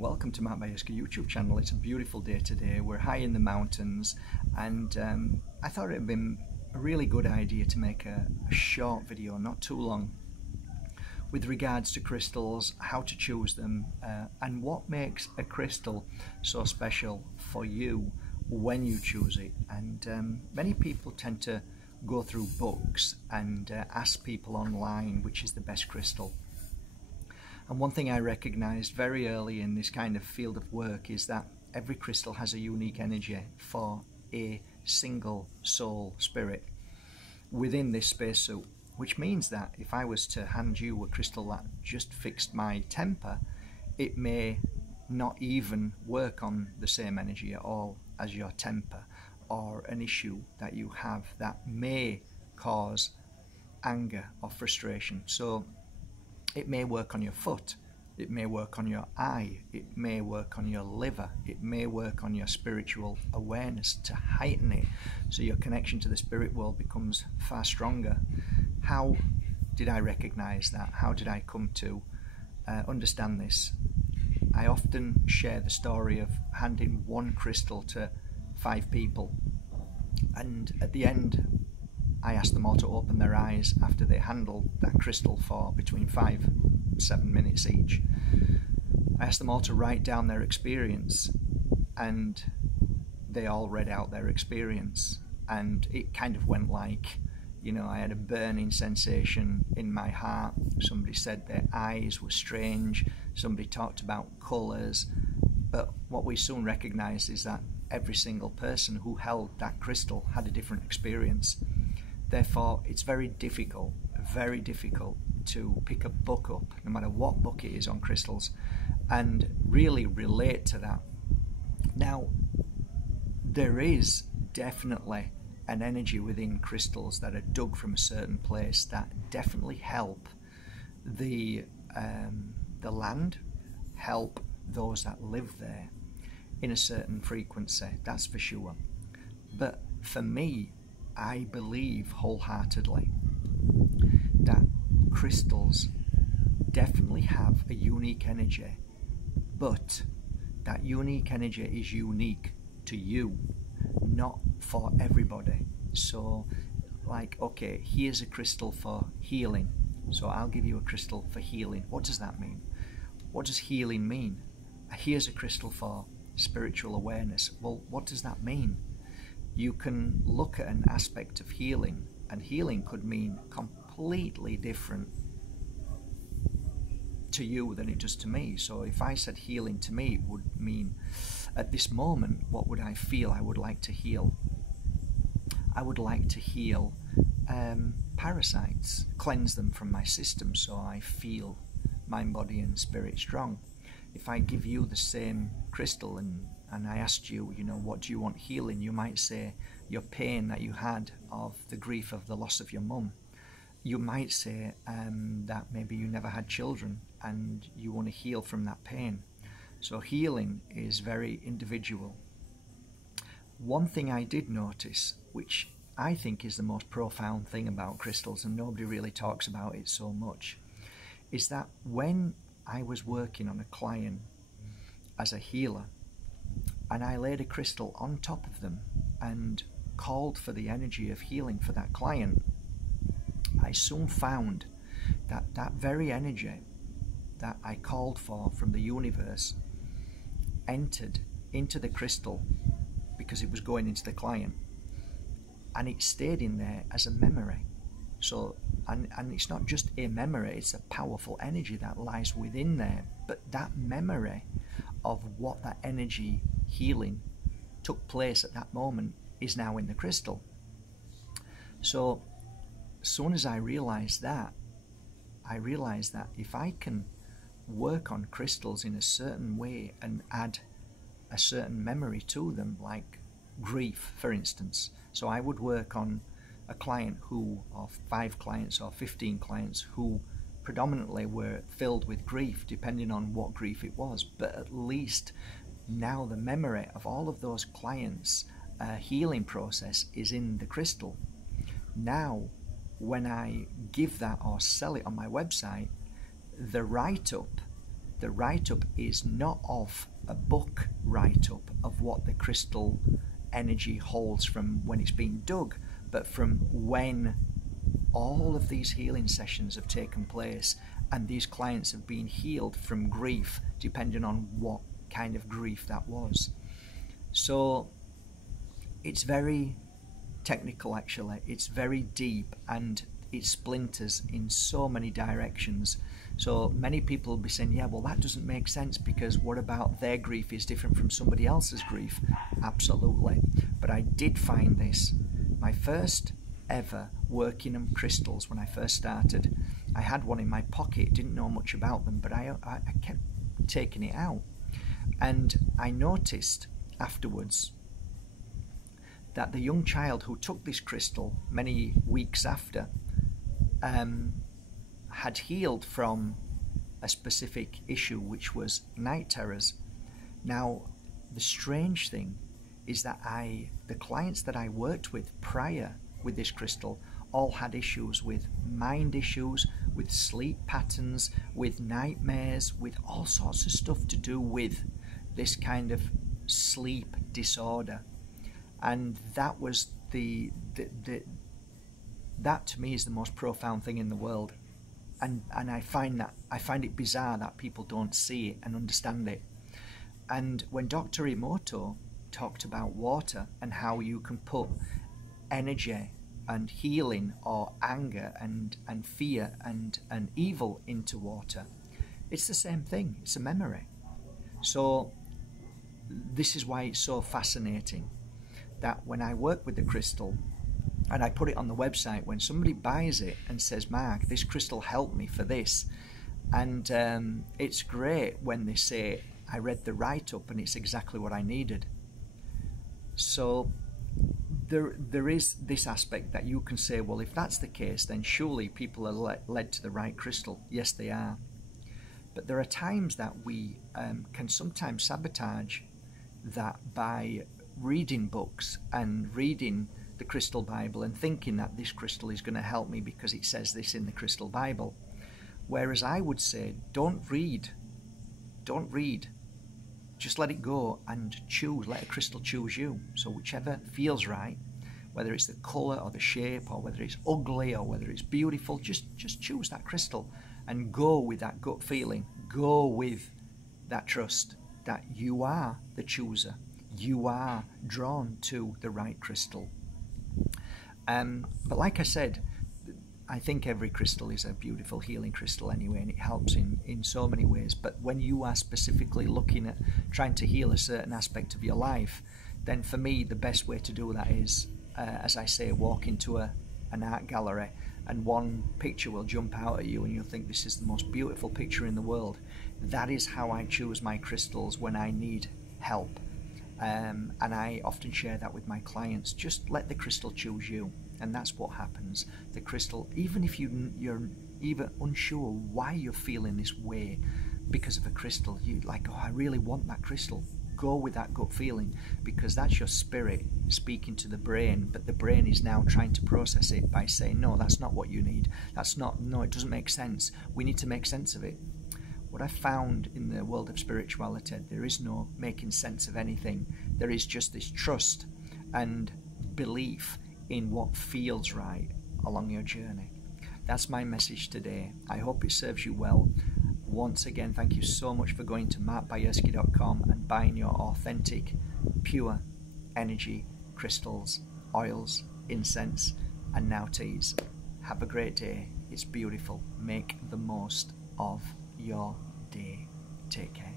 Welcome to my Bajerski YouTube channel. It's a beautiful day today. We're high in the mountains, and I thought it would have been a really good idea to make a short video, not too long, with regards to crystals, how to choose them, and what makes a crystal so special for you when you choose it. And many people tend to go through books and ask people online which is the best crystal. And one thing I recognized very early in this kind of field of work is that every crystal has a unique energy for a single soul spirit within this spacesuit, which means that if I was to hand you a crystal that just fixed my temper, it may not even work on the same energy at all as your temper, or an issue that you have that may cause anger or frustration. So it may work on your foot, it may work on your eye, it may work on your liver, it may work on your spiritual awareness to heighten it, so your connection to the spirit world becomes far stronger. How did I recognize that? How did I come to understand this? I often share the story of handing one crystal to 5 people, and at the end I asked them all to open their eyes after they handled that crystal for between 5 and 7 minutes each. I asked them all to write down their experience, and they all read out their experience, and it kind of went like, you know, I had a burning sensation in my heart. Somebody said their eyes were strange, somebody talked about colours, but what we soon recognised is that every single person who held that crystal had a different experience. Therefore, it's very difficult to pick a book up, no matter what book it is on crystals, and really relate to that. Now, there is definitely an energy within crystals that are dug from a certain place that definitely help the land, help those that live there in a certain frequency, that's for sure. But for me, I believe wholeheartedly that crystals definitely have a unique energy, but that unique energy is unique to you, not for everybody. So, like, okay, here's a crystal for healing, so I'll give you a crystal for healing. What does that mean? What does healing mean? Here's a crystal for spiritual awareness. Well, what does that mean? You can look at an aspect of healing, and healing could mean completely different to you than it does to me. So if I said healing to me, it would mean, at this moment, what would I feel I would like to heal? I would like to heal parasites, cleanse them from my system so I feel mind, body and spirit strong. If I give you the same crystal and I asked you, you know, what do you want healing? You might say your pain that you had of the grief of the loss of your mum. You might say that maybe you never had children and you want to heal from that pain. So healing is very individual. One thing I did notice, which I think is the most profound thing about crystals, and nobody really talks about it so much, is that when I was working on a client as a healer, and I laid a crystal on top of them and called for the energy of healing for that client, I soon found that that very energy that I called for from the universe entered into the crystal because it was going into the client, and it stayed in there as a memory. So, and it's not just a memory, it's a powerful energy that lies within there, but that memory of what that energy healing took place at that moment is now in the crystal. So as soon as I realized that if I can work on crystals in a certain way and add a certain memory to them, like grief, for instance. So I would work on a client who, or 5 clients or 15 clients who predominantly were filled with grief, depending on what grief it was, but at least now the memory of all of those clients' healing process is in the crystal. Now when I give that or sell it on my website, the write-up the write-up is not of a book write-up of what the crystal energy holds from when it's been dug, but from when all of these healing sessions have taken place and these clients have been healed from grief, depending on what kind of grief that was. So it's very technical, actually. It's very deep, and it splinters in so many directions. So many people will be saying, yeah, well, that doesn't make sense, because what about their grief is different from somebody else's grief? Absolutely. But I did find this. My first ever working on crystals, when I first started, I had one in my pocket, didn't know much about them, but I kept taking it out. And I noticed afterwards that the young child who took this crystal many weeks after had healed from a specific issue, which was night terrors. Now, the strange thing is that the clients that I worked with prior with this crystal all had issues with mind issues, with sleep patterns, with nightmares, with all sorts of stuff to do with this kind of sleep disorder. And that was that to me is the most profound thing in the world. And I find it bizarre that people don't see it and understand it. And when Dr. Emoto talked about water and how you can put energy and healing or anger and fear and evil into water, it's the same thing. It's a memory. So this is why it's so fascinating that when I work with the crystal and I put it on the website, when somebody buys it and says, Mark, this crystal helped me for this, and it's great when they say, I read the write-up and it's exactly what I needed. So there is this aspect that you can say, well, if that's the case, then surely people are led to the right crystal. Yes, they are. But there are times that we can sometimes sabotage that by reading books and reading the Crystal Bible and thinking that this crystal is going to help me because it says this in the Crystal Bible. Whereas I would say, don't read. Just let it go and choose. Let a crystal choose you. So whichever feels right, whether it's the colour or the shape, or whether it's ugly or whether it's beautiful, just choose that crystal and go with that gut feeling. Go with that trust that you are the chooser. You are drawn to the right crystal. But like I said, I think every crystal is a beautiful healing crystal anyway, and it helps in so many ways. But when you are specifically looking at trying to heal a certain aspect of your life, then for me the best way to do that is, as I say, walk into an art gallery and one picture will jump out at you and you'll think this is the most beautiful picture in the world. That is how I choose my crystals when I need help. And I often share that with my clients. Just let the crystal choose you, and that's what happens. The crystal, even if you're even unsure why you're feeling this way because of a crystal, you like, oh, I really want that crystal. Go with that gut feeling, because that's your spirit speaking to the brain, but the brain is now trying to process it by saying, no, that's not what you need. No, it doesn't make sense. We need to make sense of it. What I found in the world of spirituality, there is no making sense of anything. There is just this trust and belief in what feels right along your journey. That's my message today. I hope it serves you well. Once again, thank you so much for going to markbajerski.com and buying your authentic, pure energy crystals, oils, incense, and now teas. Have a great day. It's beautiful. Make the most of your day. Take care.